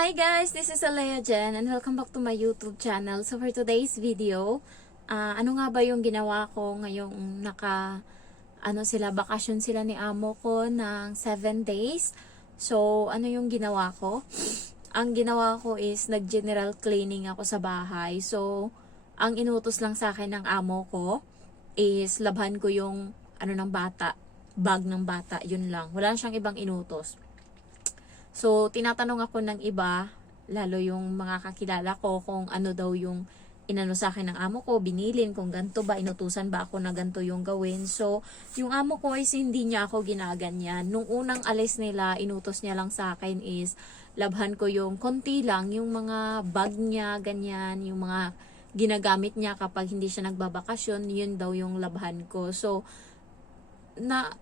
Hi guys, this is Alea Jen and welcome back to my YouTube channel. So for today's video, ano nga ba yung ginawa ko ngayong bakasyon sila ni amo ko ng 7 days. So ano yung ginawa ko? Ang ginawa ko is nag-general cleaning ako sa bahay. So ang inutos lang sa akin ng amo ko is labhan ko yung bag ng bata, yun lang. Wala siyang ibang inutos. So, tinatanong ako ng iba, lalo yung mga kakilala ko, kung ano daw yung inano sa akin ng amo ko, binilin, kung ganito ba, inutusan ba ako na ganito yung gawin. So, yung amo ko is hindi niya ako ginaganyan. Nung unang alis nila, inutos niya lang sa akin is, labhan ko yung konti lang, yung mga bag niya, ganyan, yung mga ginagamit niya kapag hindi siya nagbabakasyon, yun daw yung labhan ko. So,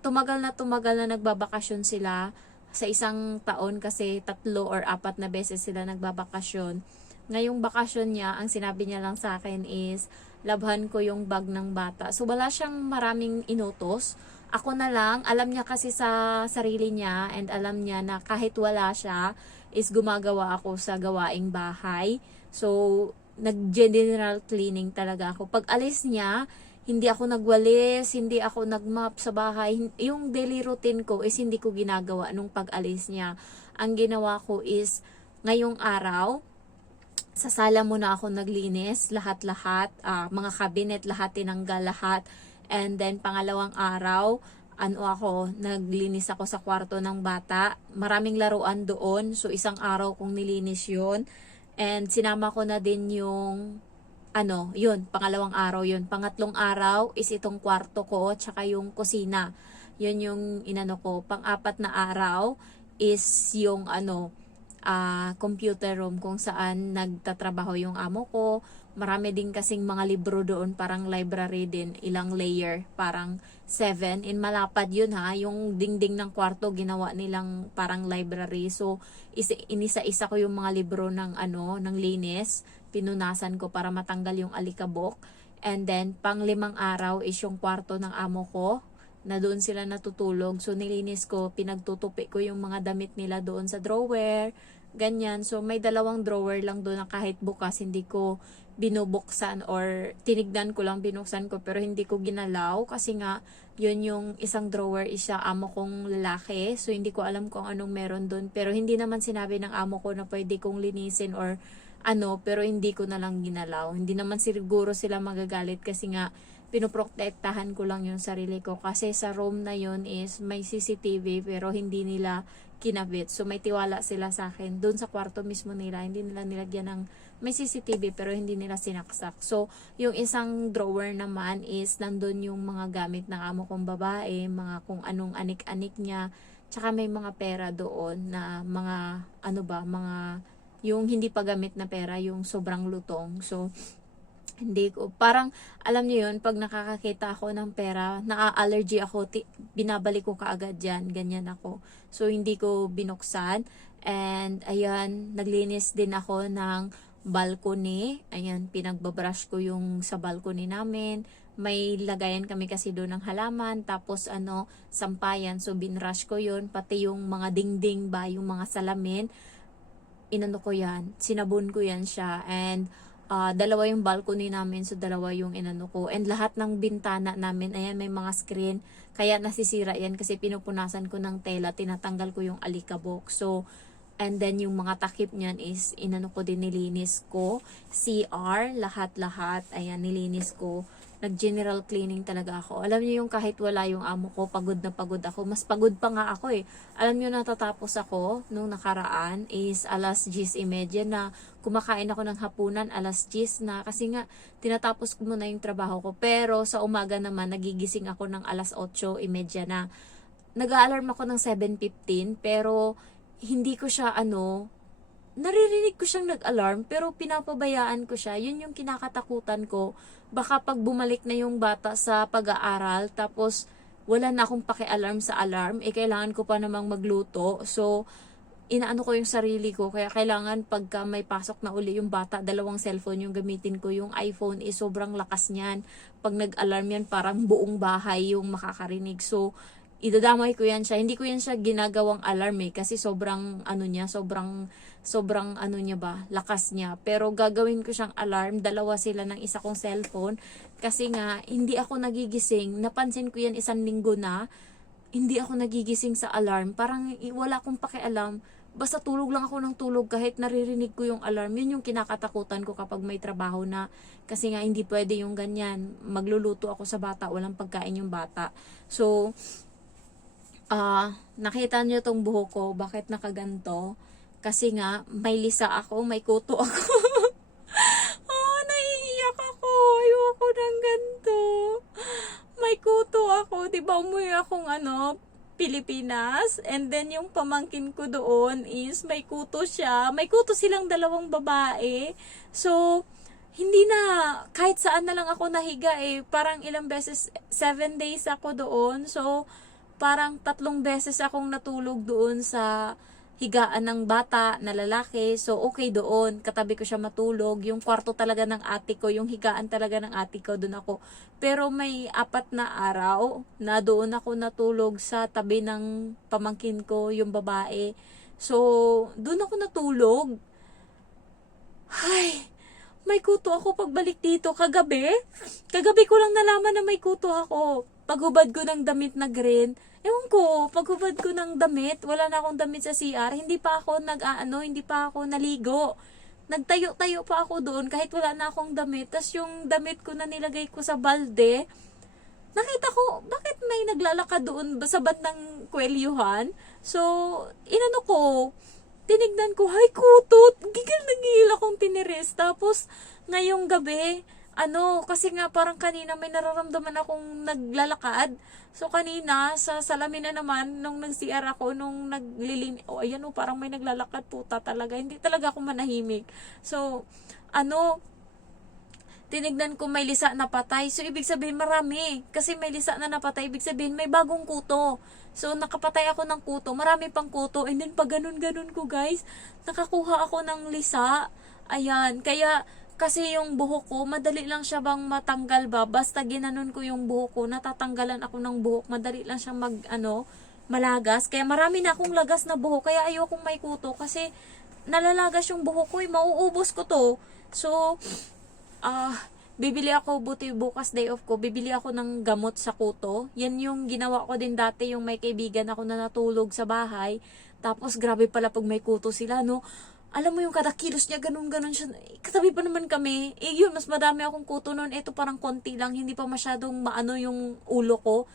tumagal na nagbabakasyon sila sa isang taon kasi 3 or 4 na beses sila nagbabakasyon. Ngayong bakasyon niya, ang sinabi niya lang sa akin is, labhan ko yung bag ng bata. So, wala siyang maraming inutos. Ako na lang, alam niya kasi sa sarili niya and alam niya na kahit wala siya, is gumagawa ako sa gawaing bahay. So, nag-general cleaning talaga ako. Pag alis niya, hindi ako nagwalis, hindi ako nagmap sa bahay. Yung daily routine ko is hindi ko ginagawa nung pag-alis niya. Ang ginawa ko is, ngayong araw, sa sala muna ako naglinis, lahat-lahat, mga cabinet, lahat tinanggal lahat. And then, pangalawang araw, naglinis ako sa kwarto ng bata. Maraming laruan doon, so isang araw kong nilinis yun. And sinama ko na din yung pangalawang araw yun. Pangatlong araw is itong kwarto ko, tsaka yung kusina. Yun yung ko. Pang-apat na araw is yung computer room kung saan nagtatrabaho yung amo ko. Marami din kasing mga libro doon, parang library din, ilang layer, parang 7. In malapad yun ha, yung dingding ng kwarto ginawa nilang parang library. So, inisa-isa ko yung mga libro ng linis, pinunasan ko para matanggal yung alikabok. And then, pang-5 araw is yung kwarto ng amo ko, na doon sila natutulog. So, nilinis ko, pinagtutupi ko yung mga damit nila doon sa drawer, ganyan. So, may 2 drawer lang doon na kahit bukas, hindi ko binubuksan or tinignan ko lang, binuksan ko, pero hindi ko ginalaw kasi nga, yun yung isang drawer is amo kong lalaki. So, hindi ko alam kung anong meron doon. Pero hindi naman sinabi ng amo ko na pwede kong linisin or pero hindi ko na lang ginalaw. Hindi naman siguro sila magagalit kasi nga pinoprotektahan ko lang yung sarili ko kasi sa room na yun is may CCTV pero hindi nila kinabit. So may tiwala sila sa akin. Doon sa kwarto mismo nila, hindi nila nilagyan ng may CCTV pero hindi nila sinaksak. So yung isang drawer naman is nandun yung mga gamit ng amo kong babae, mga kung anong anik-anik niya, tsaka may mga pera doon na mga mga yung hindi pa gamit na pera, yung sobrang lutong. So, hindi ko, parang, alam niyo yun, pag nakakakita ako ng pera, naa-allergy ako, binabalik ko kaagad dyan, ganyan ako. So, hindi ko binuksan. And, ayan, naglinis din ako ng balcony. Ayan, pinagbabrush ko yung sa balcony namin. May lagayan kami kasi doon ng halaman, tapos sampayan. So, binrush ko yun, pati yung mga dingding ba, yung mga salamin, ko yan, sinabon ko yan siya, and 2 yung balcony namin, so 2 yung ko, and lahat ng bintana namin, ayan, may mga screen, kaya nasisira yan kasi pinupunasan ko ng tela, tinatanggal ko yung alikabok. So, and then yung mga takip niyan is ko din, nilinis ko, CR, lahat, ayan, nilinis ko. Nag-general cleaning talaga ako. Alam niyo yung kahit wala yung amo ko, pagod na pagod ako. Mas pagod pa nga ako eh. Alam niyo, natatapos ako nung nakaraan is 10:30 na, kumakain ako ng hapunan 10:00 na kasi nga tinatapos ko muna yung trabaho ko. Pero sa umaga naman nagigising ako ng 8:30 na. Nag-a-alarm ako ng 7:15 pero hindi ko siya naririnig ko siyang nag-alarm pero pinapabayaan ko siya. Yun yung kinakatakutan ko. Baka pag bumalik na yung bata sa pag-aaral tapos wala na akong paki-alarm sa alarm, kailangan ko pa namang magluto. So, inaano ko yung sarili ko. Kaya kailangan pagka may pasok na uli yung bata, 2 cellphone yung gamitin ko. Yung iPhone is sobrang lakas niyan. Pag nag-alarm yan, parang buong bahay yung makakarinig. So, idadamay ko yan siya. Hindi ko yan siya ginagawang alarm kasi sobrang ano niya, sobrang ano niya ba, lakas niya. Pero gagawin ko siyang alarm, dalawa sila ng isa kong cellphone. Kasi nga, hindi ako nagigising. Napansin ko yan isang linggo na, hindi ako nagigising sa alarm. Parang wala akong pakialam. Basta tulog lang ako ng tulog kahit naririnig ko yung alarm. Yun yung kinakatakutan ko kapag may trabaho na. Kasi nga hindi pwede yung ganyan. Magluluto ako sa bata, walang pagkain yung bata. So, nakita nyo tong buhok ko, bakit nakaganto? Kasi nga, may lisa ako, may kuto ako. Naiiyak ako. Ayoko ng ganto. May kuto ako. Diba umuwi akong Pilipinas. And then yung pamangkin ko doon is may kuto siya. May kuto silang dalawang babae. So, hindi na, kahit saan na lang ako nahiga Parang ilang beses, 7 days ako doon. So, parang 3 beses akong natulog doon sa higaan ng bata na lalaki. So, okay doon. Katabi ko siya matulog. Yung kwarto talaga ng ate ko, yung higaan talaga ng ate ko, doon ako. Pero may 4 na araw na doon ako natulog sa tabi ng pamangkin ko, yung babae. So, doon ako natulog. Ay, may kuto ako pagbalik dito. Kagabi ko lang nalaman na may kuto ako. Paghubad ko ng damit na green. Ewan ko, paghubad ko ng damit, wala na akong damit sa CR, hindi pa ako hindi pa ako naligo. Nagtayo-tayo pa ako doon kahit wala na akong damit. Tas yung damit ko na nilagay ko sa balde, nakita ko, bakit may naglalakad doon sa bandang kwelyuhan? So, inano ko, tinignan ko, hay kutot, gigil na gigil akong tiniris. Tapos, ngayong gabi, kasi nga parang kanina may nararamdaman akong naglalakad. So kanina, sa salamin na naman, nung nag-CR ako, nung ayan parang may naglalakad, puta talaga. Hindi talaga ako manahimik. So, tinignan ko may lisa na patay. So, ibig sabihin marami. Kasi may lisa na napatay, ibig sabihin may bagong kuto. So, nakapatay ako ng kuto. Marami pang kuto. And then, pag ganun-ganun ko, guys, nakakuha ako ng lisa. Ayan. Kaya, kasi yung buhok ko, madali lang siya bang matanggal ba? Basta ginanon ko yung buhok ko, natatanggalan ako ng buhok. Madali lang siyang malagas. Kaya marami na akong lagas na buhok. Kaya ayokong may kuto. Kasi, nalalagas yung buhok ko. Mauubos ko to. So, bibili ako, buti bukas day off ko, bibili ako ng gamot sa kuto. Yan yung ginawa ko din dati, yung may kaibigan ako na natulog sa bahay. Tapos grabe pala pag may kuto sila, no? Alam mo yung kada kilos niya, ganun-ganun siya. Katabi pa naman kami. Yun, mas madami akong kuto noon. Ito parang konti lang, hindi pa masyadong maano yung ulo ko.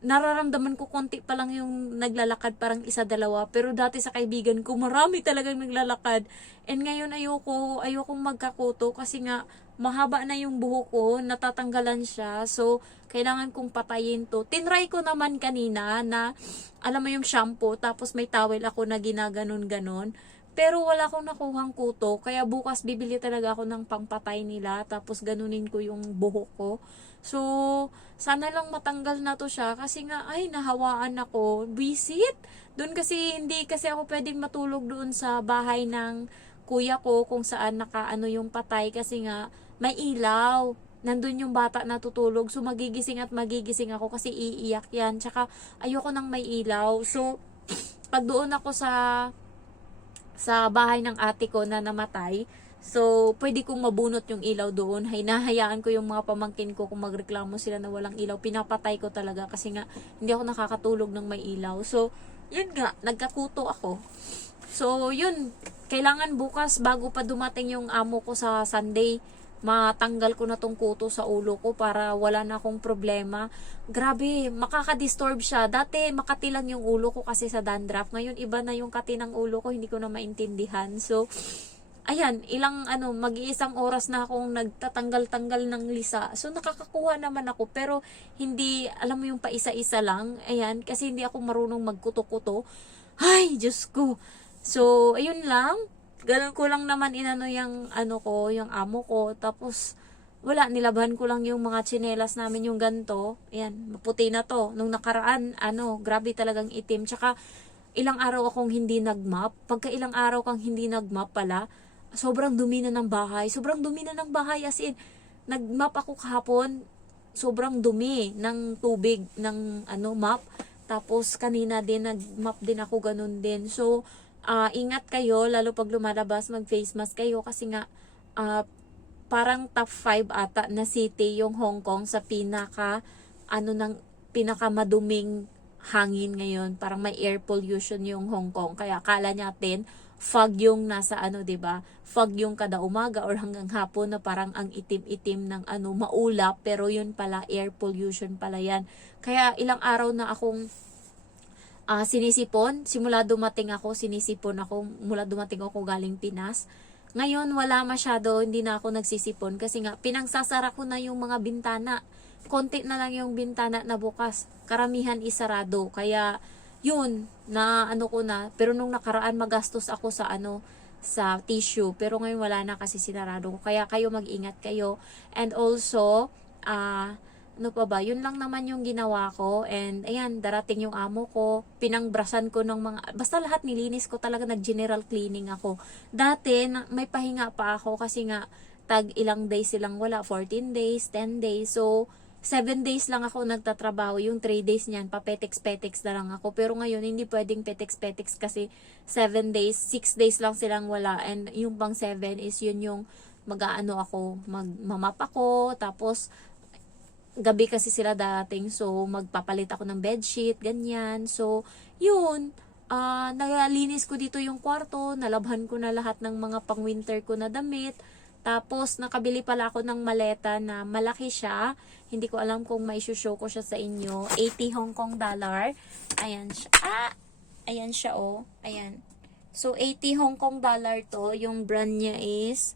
Nararamdaman ko konti pa lang yung naglalakad, parang 1-2. Pero dati sa kaibigan ko, marami talagang naglalakad. And ngayon ayokong magkakuto kasi nga mahaba na yung buhok ko, natatanggalan siya. So, kailangan kong patayin to. Tinry ko naman kanina na, alam mo yung shampoo, tapos may towel ako na ginaganon-ganon. Pero wala akong nakuhang kuto, kaya bukas bibili talaga ako ng pangpatay nila, tapos ganunin ko yung buhok ko. So, sana lang matanggal na to siya, kasi nga, nahawaan ako. Visit! Doon kasi, hindi kasi ako pwedeng matulog doon sa bahay ng kuya ko, kung saan yung patay, kasi nga, may ilaw. Nandun yung bata na tutulog, so magigising ako kasi iiyak yan. Tsaka, ayoko nang may ilaw. So, pag doon ako sa bahay ng ate ko na namatay, so, pwede kong mabunot yung ilaw doon. Nahayaan ko yung mga pamangkin ko kung magreklamo sila na walang ilaw. Pinapatay ko talaga kasi nga, hindi ako nakakatulog ng may ilaw. So, yun nga, nagkakuto ako. So, yun, kailangan bukas, bago pa dumating yung amo ko sa Sunday, matanggal ko na tong kuto sa ulo ko para wala na akong problema. Grabe, makaka-disturb siya. Dati makati lang yung ulo ko kasi sa dandruff. Ngayon iba na yung kati ng ulo ko, hindi ko na maintindihan. So, ayan, mag-iisang oras na akong nagtatanggal-tanggal ng lisa. So, nakakakuha naman ako, pero hindi, alam mo yung paisa-isa lang. Ayan, kasi hindi ako marunong magkuto-kuto. Ay, Diyos ko. So, ayun lang. Ganun ko lang naman yung yung amo ko. Tapos, wala, nilaban ko lang yung mga tsinelas namin, yung ganto. Ayan, maputi na to. Nung nakaraan, grabe talagang itim. Tsaka, ilang araw akong hindi nagmap. Pagka ilang araw kang hindi nagmap pala, sobrang dumi na ng bahay. Sobrang dumi na ng bahay. As in, nagmap ako kahapon, sobrang dumi ng tubig, ng map. Tapos kanina din nag-map din ako ganun din. So ingat kayo lalo pag lumalabas, mag-face mask kayo kasi nga parang top 5 ata na city yung Hong Kong sa pinakamaduming hangin ngayon. Parang may air pollution yung Hong Kong. Kaya akala natin fog yung nasa 'di ba? Fog yung kada umaga or hanggang hapon na parang ang itim-itim ng maulap, pero yun pala air pollution pala yan. Kaya ilang araw na akong sinisipon. Simula dumating ako, sinisipon ako mula dumating ako galing Pinas. Ngayon wala masyado, hindi na ako nagsisipon kasi nga pinangsasara ko na yung mga bintana. Konti na lang yung bintana na bukas. Karamihan isarado. Kaya yun, na ko na. Pero nung nakaraan magastos ako sa tissue. Pero ngayon wala na kasi sinarado ko. Kaya kayo mag-ingat kayo. And also, ano pa ba? Yun lang naman yung ginawa ko. And ayan, darating yung amo ko. Pinangbrasan ko ng basta lahat nilinis ko talaga. Nag-general cleaning ako. Dati, may pahinga pa ako kasi nga tag ilang days silang wala. 14 days, 10 days. So, 7 days lang ako nagtatrabaho. Yung 3 days niyan, papetex-petex na lang ako. Pero ngayon, hindi pwedeng petex-petex kasi 7 days, 6 days lang silang wala. And yung pang 7 is yun yung magmamap ako. Tapos, gabi kasi sila dating. So, magpapalit ako ng bedsheet, ganyan. So, yun. Nalinis ko dito yung kwarto. Nalabhan ko na lahat ng mga pang-winter ko na damit. Tapos, nakabili pala ako ng maleta na malaki siya. Hindi ko alam kung may show ko siya sa inyo. 80 Hong Kong dollar. Ayan siya. Ayan siya, oh. Ayan. So, 80 Hong Kong dollar to. Yung brand niya is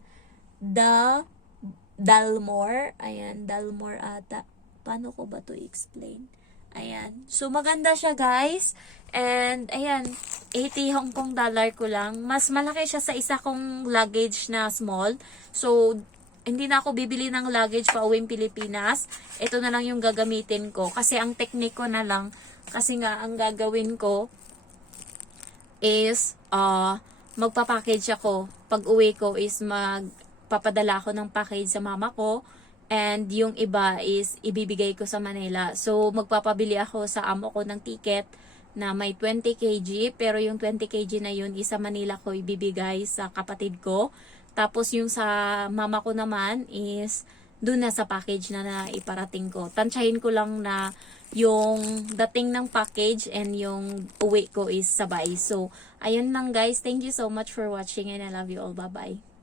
Dalmore. Ayan, Dalmore ata. Paano ko ba to explain? Ayan. So, maganda siya, guys. And, ayan, 80 Hong Kong dollar ko lang. Mas malaki siya sa isa kong luggage na small. So, hindi na ako bibili ng luggage pa uwing Pilipinas. Ito na lang yung gagamitin ko. Kasi ang technique ko na lang, kasi nga, ang gagawin ko is, magpapackage ako. Pag uwi ko is magpapadala ako ng package sa mama ko. And yung iba is ibibigay ko sa Manila. So, magpapabili ako sa amo ko ng ticket na may 20 kg. Pero yung 20 kg na yun, isa Manila ko ibibigay sa kapatid ko. Tapos yung sa mama ko naman is dun na sa package na iparating ko. Tansyahin ko lang na yung dating ng package and yung uwi ko is sabay. So, ayun lang guys. Thank you so much for watching and I love you all. Bye-bye.